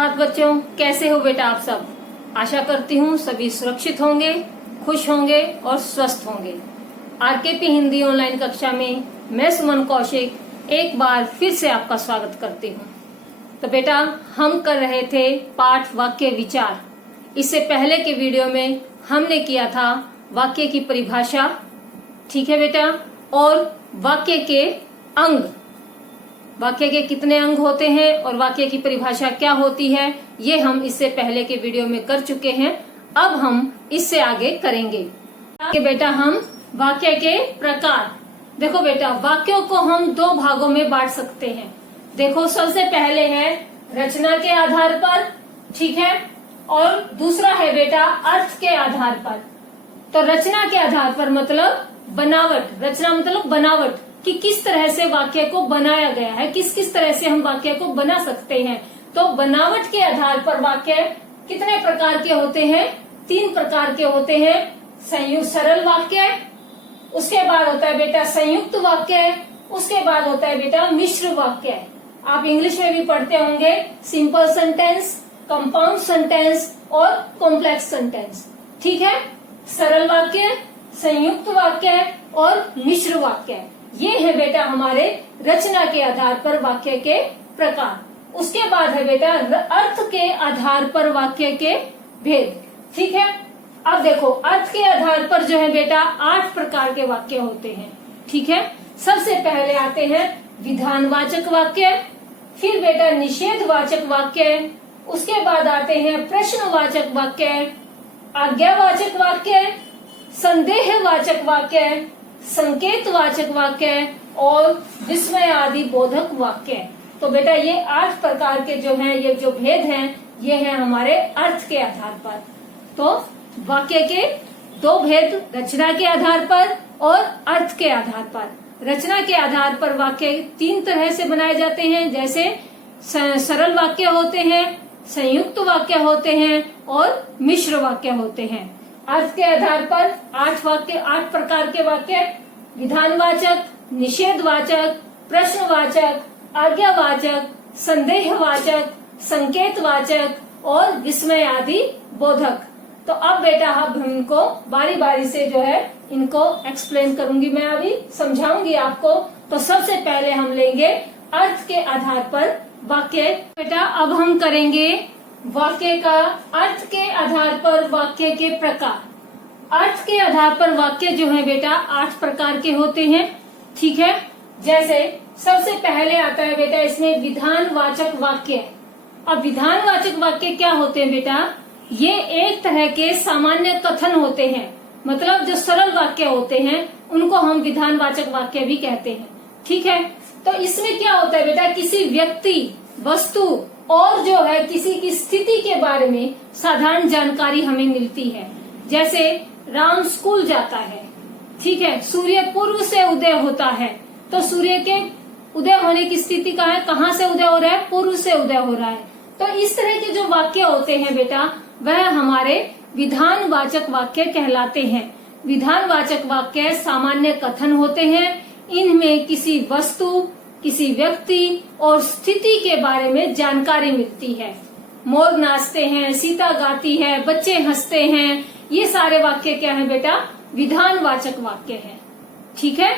बात बच्चों, कैसे हो बेटा आप सब। आशा करती हूँ सभी सुरक्षित होंगे, खुश होंगे और स्वस्थ होंगे। आरकेपी हिंदी ऑनलाइन कक्षा में मैं सुमन कौशिक एक बार फिर से आपका स्वागत करती हूँ। तो बेटा हम कर रहे थे पाठ वाक्य विचार। इससे पहले के वीडियो में हमने किया था वाक्य की परिभाषा, ठीक है बेटा, और वाक्य के अंग, वाक्य के कितने अंग होते हैं और वाक्य की परिभाषा क्या होती है, ये हम इससे पहले के वीडियो में कर चुके हैं। अब हम इससे आगे करेंगे कि बेटा हम वाक्य के प्रकार। देखो बेटा, वाक्यों को हम दो भागों में बांट सकते हैं। देखो, सबसे पहले है रचना के आधार पर, ठीक है, और दूसरा है बेटा अर्थ के आधार पर। तो रचना के आधार पर मतलब बनावट, रचना मतलब बनावट, कि किस तरह से वाक्य को बनाया गया है, किस किस तरह से हम वाक्य को बना सकते हैं। तो बनावट के आधार पर वाक्य कितने प्रकार के होते हैं? 3 प्रकार के होते हैं। संयुक्त सरल वाक्य, उसके बाद होता है बेटा संयुक्त वाक्य, उसके बाद होता है बेटा मिश्र वाक्य। आप इंग्लिश में भी पढ़ते होंगे सिंपल सेंटेंस, कंपाउंड सेंटेंस और कॉम्प्लेक्स सेंटेंस, ठीक है। सरल वाक्य, संयुक्त वाक्य और मिश्र वाक्य, ये है बेटा हमारे रचना के आधार पर वाक्य के प्रकार। उसके बाद है बेटा अर्थ के आधार पर वाक्य के भेद, ठीक है। अब देखो, अर्थ के आधार पर जो है बेटा 8 प्रकार के वाक्य होते हैं, ठीक है। सबसे पहले आते हैं विधानवाचक वाक्य, फिर बेटा निषेधवाचक वाक्य, उसके बाद आते हैं प्रश्नवाचक वाक्य, आज्ञावाचक वाक्य, संदेहवाचक वाक्य, संकेतवाचक वाक्य और विस्मय आदि बोधक वाक्य। तो बेटा ये 8 प्रकार के जो हैं, ये जो भेद हैं, ये हैं हमारे अर्थ के आधार पर। तो वाक्य के 2 भेद, रचना के आधार पर और अर्थ के आधार पर। रचना के आधार पर वाक्य 3 तरह से बनाए जाते हैं, जैसे सरल वाक्य होते हैं, संयुक्त वाक्य होते हैं और मिश्र वाक्य होते हैं। अर्थ के आधार पर 8 प्रकार के वाक्य, विधानवाचक, निषेधवाचक, प्रश्नवाचक, आज्ञावाचक, संदेहवाचक, संकेतवाचक और विस्मय आदि बोधक। तो अब बेटा अब हम इनको बारी बारी से जो है इनको एक्सप्लेन करूंगी, मैं अभी समझाऊंगी आपको। तो सबसे पहले हम लेंगे अर्थ के आधार पर वाक्य। बेटा अब हम करेंगे वाक्य का अर्थ के आधार पर वाक्य के प्रकार। अर्थ के आधार पर वाक्य जो है बेटा 8 प्रकार के होते हैं, ठीक है। जैसे सबसे पहले आता है बेटा इसमें विधानवाचक वाक्य। अब विधानवाचक वाक्य क्या होते हैं बेटा? ये एक तरह के सामान्य कथन होते हैं, मतलब जो सरल वाक्य होते हैं उनको हम विधानवाचक वाक्य भी कहते हैं, ठीक है। तो इसमें क्या होता है बेटा, किसी व्यक्ति, वस्तु और जो है किसी की स्थिति के बारे में साधारण जानकारी हमें मिलती है। जैसे राम स्कूल जाता है, ठीक है, सूर्य पूर्व से उदय होता है, तो सूर्य के उदय होने की स्थिति का है, कहाँ से उदय हो रहा है? पूर्व से उदय हो रहा है। तो इस तरह के जो वाक्य होते हैं बेटा, वह हमारे विधानवाचक वाक्य कहलाते हैं। विधानवाचक वाक्य सामान्य कथन होते हैं, इनमें किसी वस्तु, किसी व्यक्ति और स्थिति के बारे में जानकारी मिलती है। मोर नाचते हैं, सीता गाती है, बच्चे हंसते हैं, ये सारे वाक्य क्या है बेटा? विधानवाचक वाक्य है, ठीक है।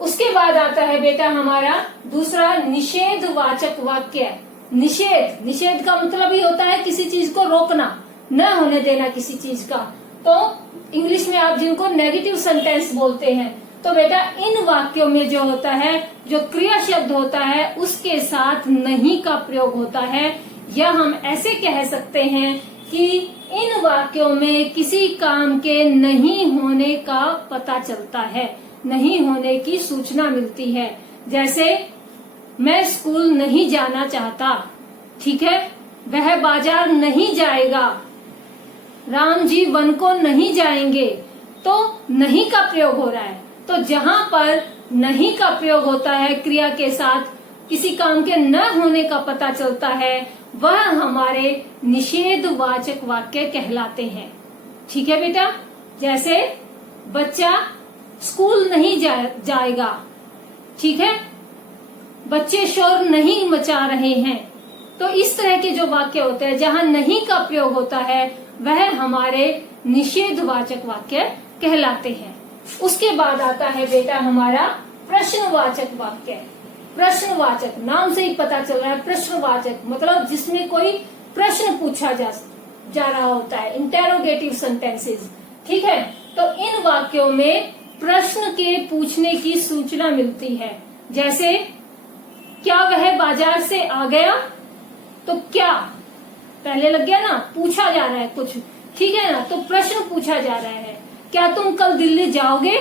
उसके बाद आता है बेटा हमारा दूसरा निषेधवाचक वाक्य। निषेध का मतलब ही होता है किसी चीज को रोकना, न होने देना किसी चीज का। तो इंग्लिश में आप जिनको नेगेटिव सेंटेंस बोलते हैं, तो बेटा इन वाक्यों में जो होता है, जो क्रिया शब्द होता है उसके साथ नहीं का प्रयोग होता है, या हम ऐसे कह सकते हैं कि इन वाक्यों में किसी काम के नहीं होने का पता चलता है, नहीं होने की सूचना मिलती है। जैसे मैं स्कूल नहीं जाना चाहता, ठीक है, वह बाजार नहीं जाएगा, राम जी वन को नहीं जाएंगे, तो नहीं का प्रयोग हो रहा है। तो जहाँ पर नहीं का प्रयोग होता है क्रिया के साथ, किसी काम के न होने का पता चलता है, वह हमारे निषेधवाचक वाक्य कहलाते हैं, ठीक है बेटा। जैसे बच्चा स्कूल नहीं जाएगा, ठीक है, बच्चे शोर नहीं मचा रहे हैं, तो इस तरह के जो वाक्य होते हैं जहाँ नहीं का प्रयोग होता है वह हमारे निषेधवाचक वाक्य कहलाते हैं। उसके बाद आता है बेटा हमारा प्रश्नवाचक वाक्य। प्रश्नवाचक नाम से ही पता चल रहा है, प्रश्नवाचक मतलब जिसमें कोई प्रश्न पूछा जा रहा होता है, इंटेरोगेटिव सेंटेंसेस। ठीक है, तो इन वाक्यों में प्रश्न के पूछने की सूचना मिलती है। जैसे क्या वह बाजार से आ गया, तो क्या पहले लग गया ना, पूछा जा रहा है कुछ, ठीक है ना, तो प्रश्न पूछा जा रहा है। क्या तुम कल दिल्ली जाओगे,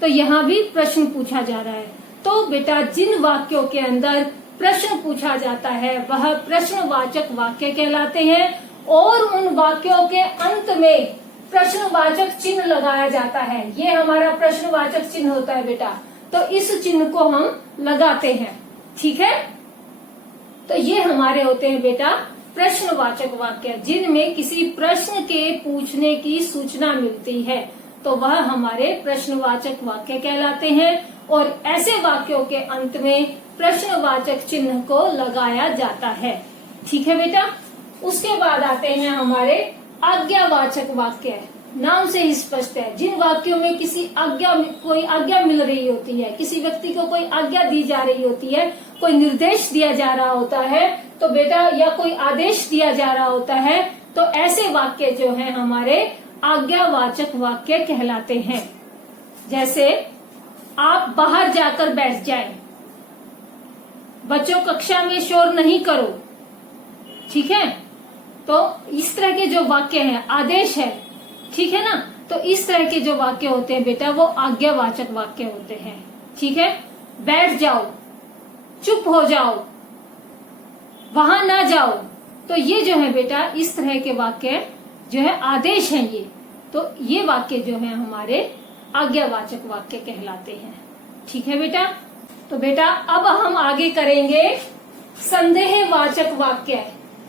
तो यहाँ भी प्रश्न पूछा जा रहा है। तो बेटा जिन वाक्यों के अंदर प्रश्न पूछा जाता है वह प्रश्नवाचक वाक्य कहलाते हैं, और उन वाक्यों के अंत में प्रश्नवाचक चिन्ह लगाया जाता है। ये हमारा प्रश्नवाचक चिन्ह होता है बेटा, तो इस चिन्ह को हम लगाते हैं। ठीक है, तो ये हमारे होते हैं बेटा प्रश्नवाचक वाक्य, जिनमें किसी प्रश्न के पूछने की सूचना मिलती है, तो वह हमारे प्रश्नवाचक वाक्य कहलाते हैं। और ऐसे वाक्यों के अंत में प्रश्नवाचक चिन्ह को लगाया जाता है। ठीक है बेटा, उसके बाद आते हैं हमारे आज्ञावाचक वाक्य। नाम से ही स्पष्ट है, जिन वाक्यों में कोई आज्ञा मिल रही होती है, किसी व्यक्ति को कोई आज्ञा दी जा रही होती है, कोई निर्देश दिया जा रहा होता है, तो बेटा या कोई आदेश दिया जा रहा होता है, तो ऐसे वाक्य जो हैं हमारे आज्ञावाचक वाक्य कहलाते हैं। जैसे आप बाहर जाकर बैठ जाएं, बच्चों कक्षा में शोर नहीं करो। ठीक है, तो इस तरह के जो वाक्य हैं, आदेश है, ठीक है ना, तो इस तरह के जो वाक्य होते हैं बेटा वो आज्ञावाचक वाक्य होते हैं। ठीक है, बैठ जाओ, चुप हो जाओ, वहां ना जाओ, तो ये जो है बेटा इस तरह के वाक्य जो है आदेश हैं ये, तो ये वाक्य जो है हमारे आज्ञावाचक वाक्य कहलाते हैं। ठीक है बेटा, तो बेटा अब हम आगे करेंगे संदेहवाचक वाक्य।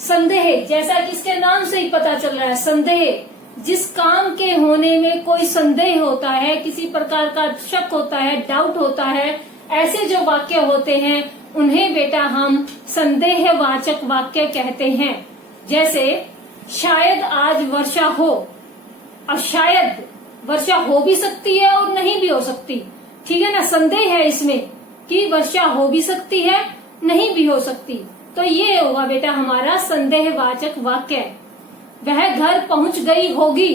संदेह, जैसा कि इसके नाम से ही पता चल रहा है, संदेह जिस काम के होने में कोई संदेह होता है, किसी प्रकार का शक होता है, डाउट होता है, ऐसे जो वाक्य होते हैं उन्हें बेटा हम संदेहवाचक वाक्य कहते हैं। जैसे शायद आज वर्षा हो, और शायद वर्षा हो भी सकती है और नहीं भी हो सकती। ठीक है ना, संदेह है इसमें कि वर्षा हो भी सकती है, नहीं भी हो सकती, तो ये होगा बेटा हमारा संदेहवाचक वाक्य। वह घर पहुंच गई होगी,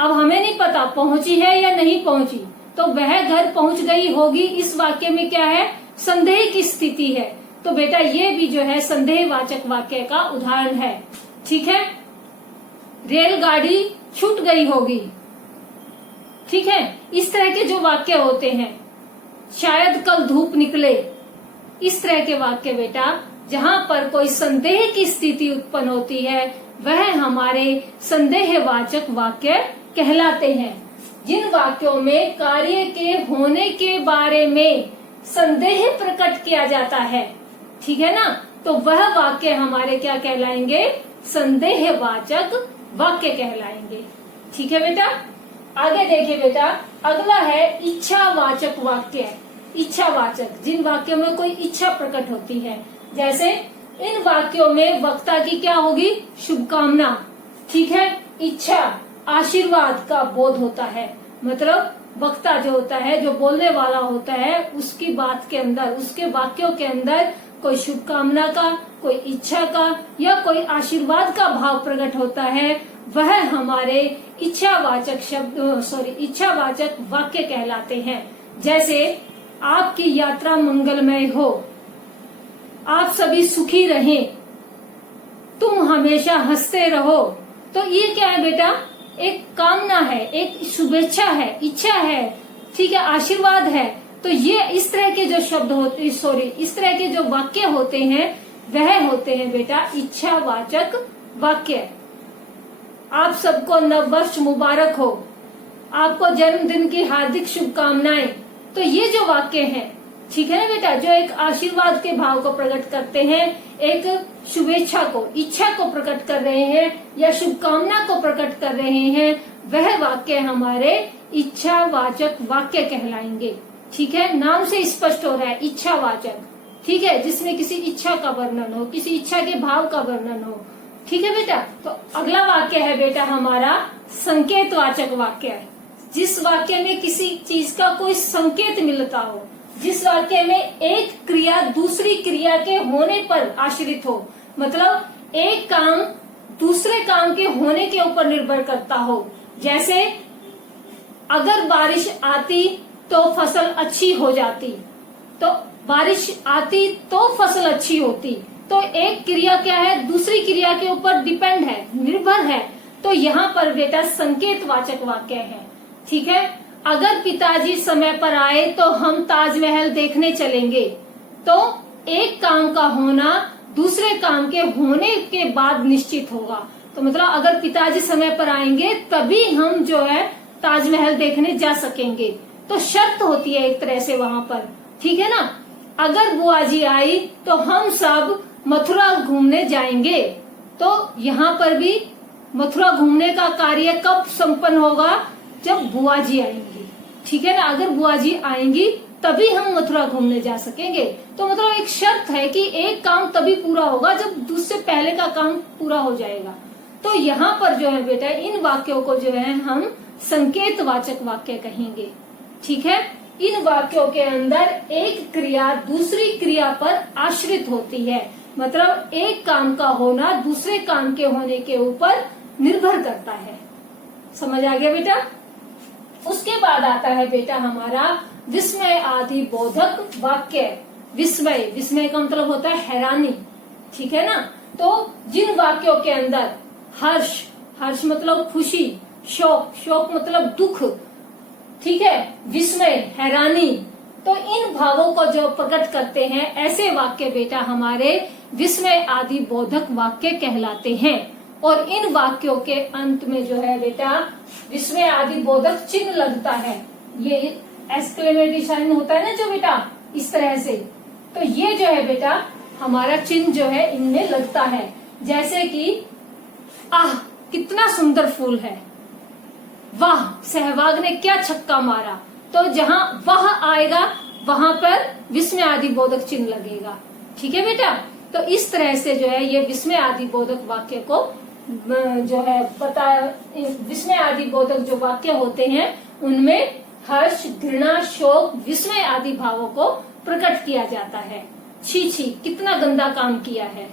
अब हमें नहीं पता पहुंची है या नहीं पहुंची, तो वह घर पहुंच गई होगी, इस वाक्य में क्या है, संदेह की स्थिति है, तो बेटा ये भी जो है संदेहवाचक वाक्य का उदाहरण है। ठीक है, रेलगाड़ी छूट गई होगी। ठीक है, इस तरह के जो वाक्य होते हैं, शायद कल धूप निकले, इस तरह के वाक्य बेटा जहाँ पर कोई संदेह की स्थिति उत्पन्न होती है वह हमारे संदेहवाचक वाक्य कहलाते हैं। जिन वाक्यों में कार्य के होने के बारे में संदेह प्रकट किया जाता है, ठीक है ना, तो वह वाक्य हमारे क्या कहलाएंगे, संदेहवाचक वाक्य कहलाएंगे। ठीक है बेटा, आगे देखिए बेटा, अगला है इच्छावाचक वाक्य। इच्छावाचक, जिन वाक्यों में कोई इच्छा प्रकट होती है, जैसे इन वाक्यों में वक्ता की क्या होगी, शुभकामना, ठीक है, इच्छा, आशीर्वाद का बोध होता है। मतलब वक्ता जो होता है, जो बोलने वाला होता है, उसकी बात के अंदर, उसके वाक्यों के अंदर कोई शुभकामना का, कोई इच्छा का या कोई आशीर्वाद का भाव प्रकट होता है, वह हमारे इच्छावाचक वाक्य कहलाते हैं। जैसे आपकी यात्रा मंगलमय हो, आप सभी सुखी रहें, तुम हमेशा हंसते रहो, तो ये क्या है बेटा, एक कामना है, एक शुभेच्छा है, इच्छा है, ठीक है, आशीर्वाद है। तो ये इस तरह के जो शब्द होते, इस तरह के जो वाक्य होते हैं वह होते हैं बेटा इच्छावाचक वाक्य। आप सबको नववर्ष मुबारक हो, आपको जन्मदिन की हार्दिक शुभकामनाएं, तो ये जो वाक्य हैं, ठीक है ना बेटा, जो एक आशीर्वाद के भाव को प्रकट करते हैं, एक शुभेच्छा को, इच्छा को प्रकट कर रहे हैं या शुभकामना को प्रकट कर रहे हैं, वह वाक्य हमारे इच्छावाचक वाक्य कहलाएंगे। ठीक है, नाम से स्पष्ट हो रहा है इच्छावाचक। ठीक है, जिसमें किसी इच्छा का वर्णन हो, किसी इच्छा के भाव का वर्णन हो। ठीक है बेटा, तो अगला वाक्य है बेटा हमारा संकेतवाचक वाक्य है। जिस वाक्य में किसी चीज का कोई संकेत मिलता हो, जिस वाक्य में एक क्रिया दूसरी क्रिया के होने पर आश्रित हो, मतलब एक काम दूसरे काम के होने के ऊपर निर्भर करता हो। जैसे अगर बारिश आती तो फसल अच्छी हो जाती, तो बारिश आती तो फसल अच्छी होती। तो एक क्रिया क्या है, दूसरी क्रिया के ऊपर डिपेंड है, निर्भर है। तो यहाँ पर बेटा संकेतवाचक वाक्य है। ठीक है, अगर पिताजी समय पर आए तो हम ताजमहल देखने चलेंगे। तो एक काम का होना दूसरे काम के होने के बाद निश्चित होगा। तो मतलब अगर पिताजी समय पर आएंगे तभी हम जो है ताजमहल देखने जा सकेंगे। तो शर्त होती है एक तरह से वहां पर। ठीक है ना, अगर बुआ जी आई तो हम सब मथुरा घूमने जाएंगे। तो यहाँ पर भी मथुरा घूमने का कार्य कब संपन्न होगा, जब बुआ जी आएंगी। ठीक है ना, अगर बुआ जी आएंगी तभी हम मथुरा घूमने जा सकेंगे। तो मतलब एक शर्त है कि एक काम तभी पूरा होगा जब दूसरे पहले का काम पूरा हो जाएगा। तो यहाँ पर जो है बेटा इन वाक्यों को जो है हम संकेतवाचक वाक्य कहेंगे। ठीक है, इन वाक्यों के अंदर एक क्रिया दूसरी क्रिया पर आश्रित होती है, मतलब एक काम का होना दूसरे काम के होने के ऊपर निर्भर करता है। समझ आ गया बेटा। उसके बाद आता है बेटा हमारा विस्मय आदि बोधक वाक्य। विस्मय, विस्मय का मतलब होता है हैरानी। ठीक है ना, तो जिन वाक्यों के अंदर हर्ष, हर्ष मतलब खुशी, शोक, शोक मतलब दुख, ठीक है, विस्मय हैरानी, तो इन भावों को जो प्रकट करते हैं ऐसे वाक्य बेटा हमारे विस्मय आदि बोधक वाक्य कहलाते हैं। और इन वाक्यों के अंत में जो है बेटा विस्मय आदि बोधक चिन्ह लगता है। ये एक्सक्लेमेटरी साइन होता है ना जो बेटा, इस तरह से, तो ये जो है बेटा हमारा चिन्ह जो है इनमें लगता है। जैसे कि आह कितना सुंदर फूल है, वाह सहवाग ने क्या छक्का मारा। तो जहाँ वह आएगा वहां पर विस्मय आदि बोधक चिन्ह लगेगा। ठीक है बेटा, तो इस तरह से जो है ये विस्मय आदि बोधक वाक्य को जो है पता, विस्मय आदि बोधक जो वाक्य होते हैं उनमें हर्ष, घृणा, शोक, विस्मय आदि भावों को प्रकट किया जाता है। छी छी कितना गंदा काम किया है,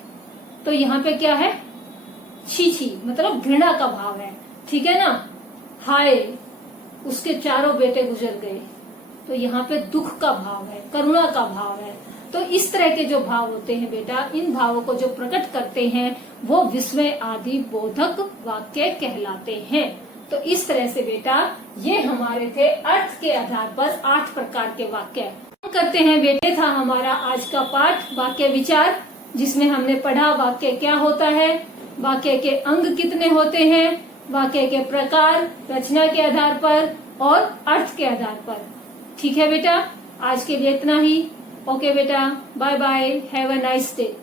तो यहाँ पे क्या है, छी छी मतलब घृणा का भाव है। ठीक है ना, हाय उसके चारों बेटे गुजर गए, तो यहाँ पे दुख का भाव है, करुणा का भाव है। तो इस तरह के जो भाव होते हैं बेटा, इन भावों को जो प्रकट करते हैं वो विस्मय आदि बोधक वाक्य कहलाते हैं। तो इस तरह से बेटा ये हमारे थे अर्थ के आधार पर 8 प्रकार के वाक्य। करते हैं बेटे था हमारा आज का पाठ वाक्य विचार, जिसमें हमने पढ़ा वाक्य क्या होता है, वाक्य के अंग कितने होते हैं, वाक्य के प्रकार रचना के आधार पर और अर्थ के आधार पर। ठीक है बेटा, आज के लिए इतना ही। ओके बेटा, bye bye, have a nice day.